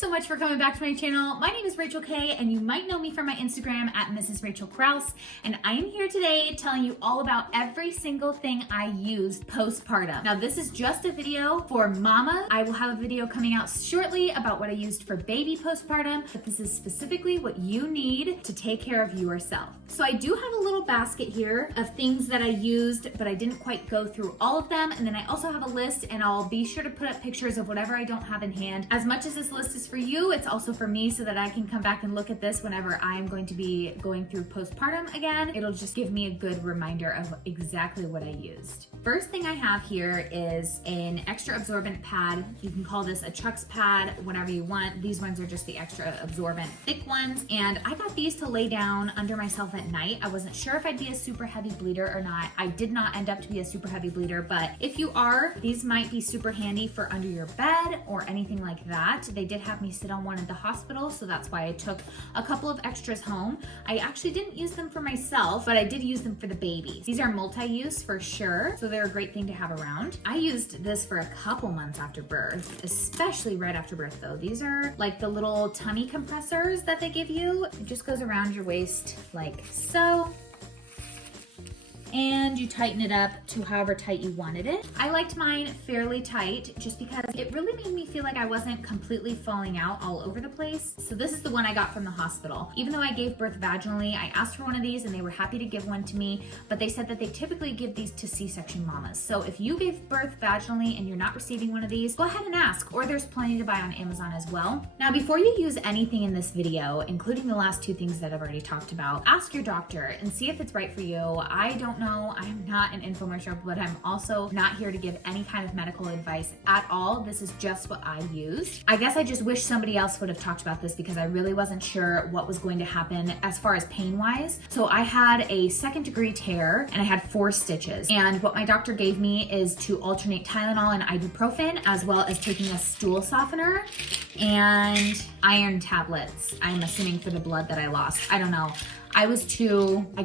so much for coming back to my channel. My name is Rachel K, and you might know me from my Instagram at Mrs. Rachel Krause, and I am here today telling you all about every single thing I used postpartum. Now, this is just a video for mama. I will have a video coming out shortly about what I used for baby postpartum, but this is specifically what you need to take care of yourself. So I do have a little basket here of things that I used, but I didn't quite go through all of them. And then I also have a list, and I'll be sure to put up pictures of whatever I don't have in hand. As much as this list is for you, it's also for me so that I can come back and look at this whenever I'm going to be going through postpartum again. It'll just give me a good reminder of exactly what I used. First thing I have here is an extra absorbent pad. You can call this a Chuck's pad, whatever you want. These ones are just the extra absorbent thick ones. And I got these to lay down under myself at night. I wasn't sure if I'd be a super heavy bleeder or not. I did not end up to be a super heavy bleeder, but if you are, these might be super handy for under your bed or anything like that. They did have me sit on one at the hospital, so that's why I took a couple of extras home. I actually didn't use them for myself, but I did use them for the babies. These are multi-use for sure, so they're a great thing to have around. I used this for a couple months after birth, especially right after birth though. These are like the little tummy compressors that they give you. It just goes around your waist like so. And you tighten it up to however tight you wanted it. I liked mine fairly tight just because it really made me feel like I wasn't completely falling out all over the place. So this is the one I got from the hospital. Even though I gave birth vaginally, I asked for one of these and they were happy to give one to me, but they said that they typically give these to C-section mamas. So if you gave birth vaginally and you're not receiving one of these, go ahead and ask, or there's plenty to buy on Amazon as well. Now, before you use anything in this video, including the last two things that I've already talked about, ask your doctor and see if it's right for you. I don't know. I'm not an infomercial, but I'm also not here to give any kind of medical advice at all. This is just what I used. I guess I just wish somebody else would have talked about this because I really wasn't sure what was going to happen as far as pain-wise. So I had a 2nd-degree tear and I had 4 stitches. And what my doctor gave me is to alternate Tylenol and ibuprofen, as well as taking a stool softener and iron tablets. I'm assuming for the blood that I lost. I don't know. I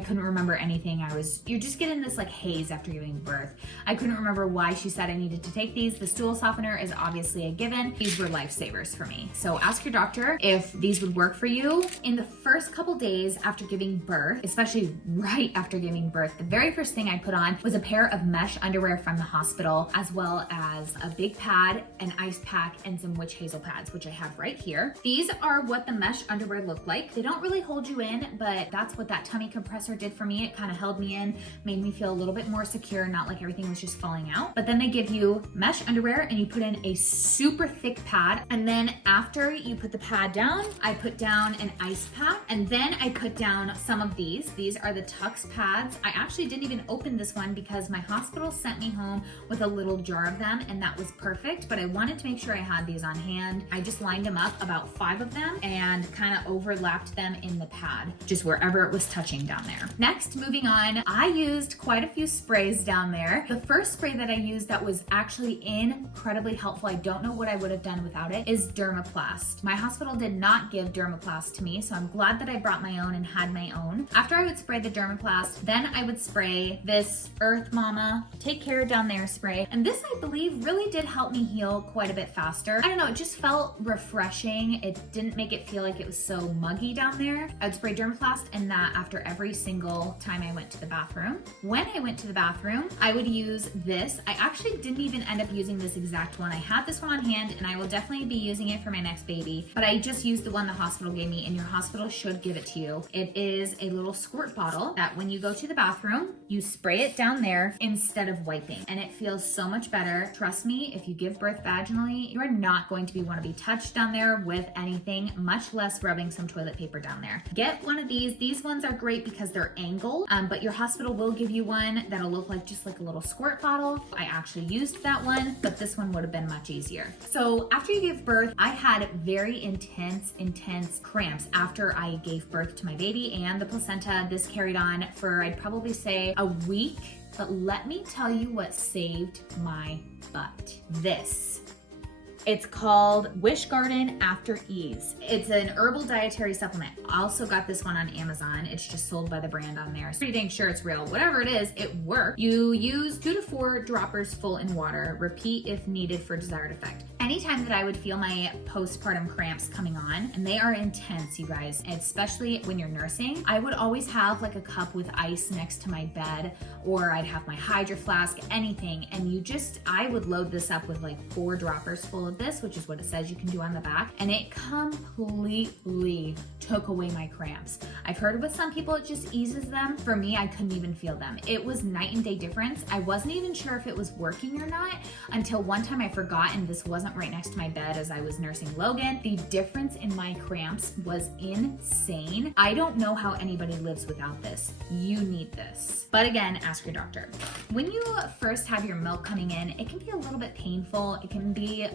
couldn't remember anything. You just get in this like haze after giving birth. I couldn't remember why she said I needed to take these. The stool softener is obviously a given. These were lifesavers for me. So ask your doctor if these would work for you. In the first couple days after giving birth, especially right after giving birth, the very first thing I put on was a pair of mesh underwear from the hospital, as well as a big pad, an ice pack, and some witch hazel pads, which I have right here. These are what the mesh underwear look like. They don't really hold you in, but that's what that tummy compressor did for me. It kind of held me in, made me feel a little bit more secure, not like everything was just falling out. But then they give you mesh underwear and you put in a super thick pad. And then after you put the pad down, I put down an ice pack, and then I put down some of these. These are the Tux pads. I actually didn't even open this one because my hospital sent me home with a little jar of them, and that was perfect, but I wanted to make sure I had these on hand. I just lined them up, about 5 of them, and kind of overlapped them in the pad, just wherever it was touching down there. Next, moving on, I used quite a few sprays down there. The first spray that I used that was actually incredibly helpful, I don't know what I would have done without it, is DERMOPLAST. My hospital did not give DERMOPLAST to me, so I'm glad that I brought my own and had my own. After I would spray the DERMOPLAST, then I would spray this Earth Mama Take Care Down There spray, and this, I believe, really did help me heal quite a bit faster. I don't know, it just felt refreshing. It didn't make it feel like it was so muggy down there. I'd spray DERMOPLAST and that after every single time I went to the bathroom. When I went to the bathroom, I would use this. I actually didn't even end up using this exact one. I had this one on hand and I will definitely be using it for my next baby, but I just used the one the hospital gave me, and your hospital should give it to you. It is a little squirt bottle that when you go to the bathroom, you spray it down there instead of wiping, and it feels so much better. Trust me, if you give birth vaginally, you are not going to want to be touched down there with anything, much less rubbing some toilet paper down there. Get one of these. These ones are great because they're angled, but your hospital will give you one that'll look like just like a little squirt bottle. I actually used that one, but this one would have been much easier. So after you give birth, I had very intense cramps after I gave birth to my baby and the placenta. This carried on for, I'd probably say, a week, but let me tell you what saved my butt. This. It's called WISHGARDEN After Ease. It's an herbal dietary supplement. I also got this one on Amazon. It's just sold by the brand on there. So pretty dang sure it's real. Whatever it is, it works. You use 2 to 4 droppers full in water. Repeat if needed for desired effect. anytime that I would feel my postpartum cramps coming on, and they are intense, you guys, especially when you're nursing, I would always have like a cup with ice next to my bed, or I'd have my Hydro Flask, anything, and I would load this up with like 4 droppers full of this, which is what it says you can do on the back, and it completely took away my cramps. I've heard with some people it just eases them. For me, I couldn't even feel them. It was night and day difference. I wasn't even sure if it was working or not until one time I forgot, and this wasn't right next to my bed as I was nursing Logan. The difference in my cramps was insane. I don't know how anybody lives without this. You need this. But again, ask your doctor. When you first have your milk coming in, it can be a little bit painful. It can be,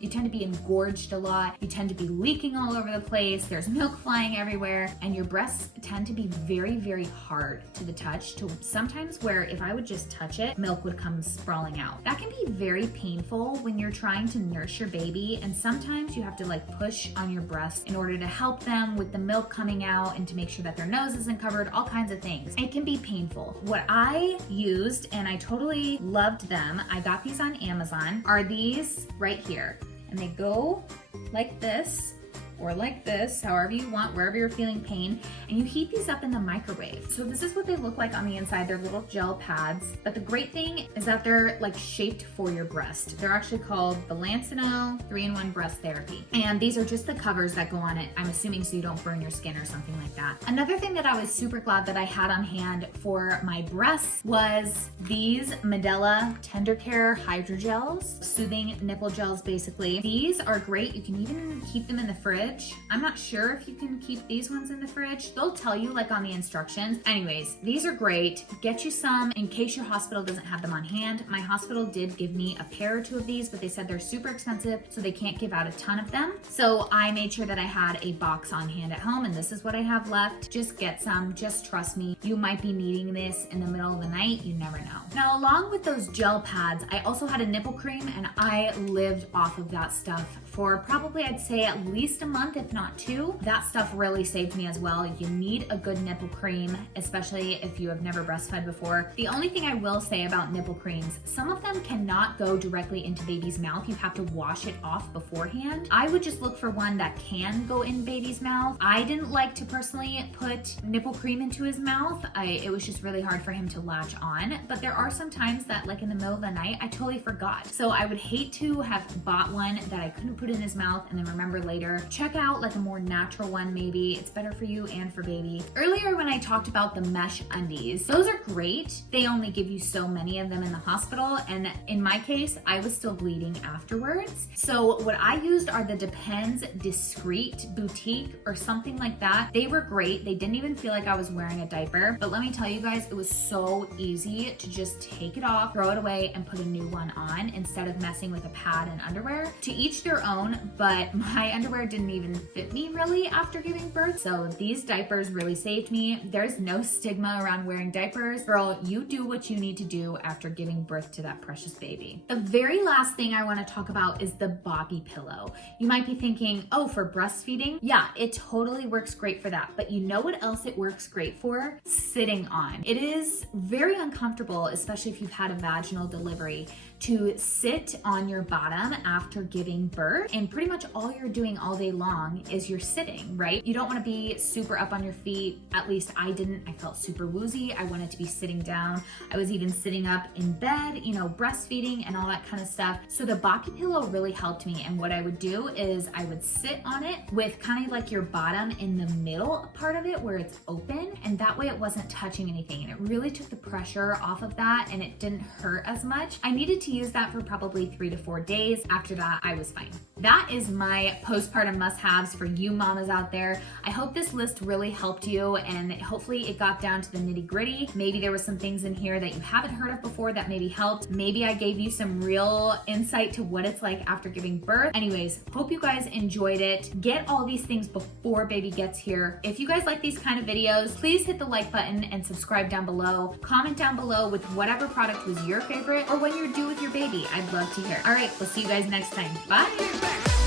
you tend to be engorged a lot. You tend to be leaking all over the place. There's milk flying everywhere, and your breasts tend to be very, very hard to the touch, to sometimes where if I would just touch it, milk would come sprawling out. That can be very painful when you're trying to nurse your baby, and sometimes you have to like push on your breast in order to help them with the milk coming out and to make sure that their nose isn't covered, all kinds of things. It can be painful. What I used, and I totally loved them, I got these on Amazon, are these right here. And they go like this, or like this, however you want, wherever you're feeling pain, and you heat these up in the microwave. So this is what they look like on the inside. They're little gel pads, but the great thing is that they're like shaped for your breast. They're actually called the Lancino 3-in-1 Breast Therapy. And these are just the covers that go on it, I'm assuming so you don't burn your skin or something like that. Another thing that I was super glad that I had on hand for my breasts was these Medela Tender Care Hydrogels, soothing nipple gels basically. These are great. You can even keep them in the fridge. I'm not sure if you can keep these ones in the fridge. They'll tell you like on the instructions. Anyways, these are great. Get you some in case your hospital doesn't have them on hand. My hospital did give me a pair or 2 of these, but they said they're super expensive, so they can't give out a ton of them. So I made sure that I had a box on hand at home, and this is what I have left. Just get some, just trust me. You might be needing this in the middle of the night, you never know. Now, along with those gel pads, I also had a nipple cream, and I lived off of that stuff for probably, I'd say, at least a month, if not 2. That stuff really saved me as well. You need a good nipple cream, especially if you have never breastfed before. The only thing I will say about nipple creams, some of them cannot go directly into baby's mouth. You have to wash it off beforehand. I would just look for one that can go in baby's mouth. I didn't like to personally put nipple cream into his mouth. It was just really hard for him to latch on. But there are some times that, like in the middle of the night, I totally forgot. So I would hate to have bought one that I couldn't put in his mouth and then remember later. Check out like a more natural one maybe. It's better for you and for baby. Earlier when I talked about the mesh undies, those are great. They only give you so many of them in the hospital, and in my case, I was still bleeding afterwards. So what I used are the Depends Discreet Boutique or something like that. They were great. They didn't even feel like I was wearing a diaper, but let me tell you guys, it was so easy to just take it off, throw it away, and put a new one on instead of messing with a pad and underwear. To each their own, but my underwear didn't even fit me really after giving birth, so these diapers really saved me. There's no stigma around wearing diapers. Girl, you do what you need to do after giving birth to that precious baby. The very last thing I want to talk about is the Boppy Pillow. You might be thinking, oh, for breastfeeding? Yeah, it totally works great for that, but you know what else it works great for? Sitting on. It is very uncomfortable, especially if you've had a vaginal delivery, to sit on your bottom after giving birth, and pretty much all you're doing all day long is you're sitting, right? You don't want to be super up on your feet. At least I didn't. I felt super woozy. I wanted to be sitting down. I was even sitting up in bed, you know, breastfeeding and all that kind of stuff. So the Boppy Pillow really helped me, and what I would do is I would sit on it with kind of like your bottom in the middle part of it where it's open, and that way it wasn't touching anything, and it really took the pressure off of that, and it didn't hurt as much. I needed to use that for probably 3 to 4 days. After that, I was fine. That is my postpartum must-haves for you mamas out there. I hope this list really helped you, and hopefully it got down to the nitty-gritty. Maybe there were some things in here that you haven't heard of before that maybe helped. Maybe I gave you some real insight to what it's like after giving birth. Anyways, hope you guys enjoyed it. Get all these things before baby gets here. If you guys like these kind of videos, please hit the like button and subscribe down below. Comment down below with whatever product was your favorite or what you're due with your baby. I'd love to hear. All right, we'll see you guys next time. Bye.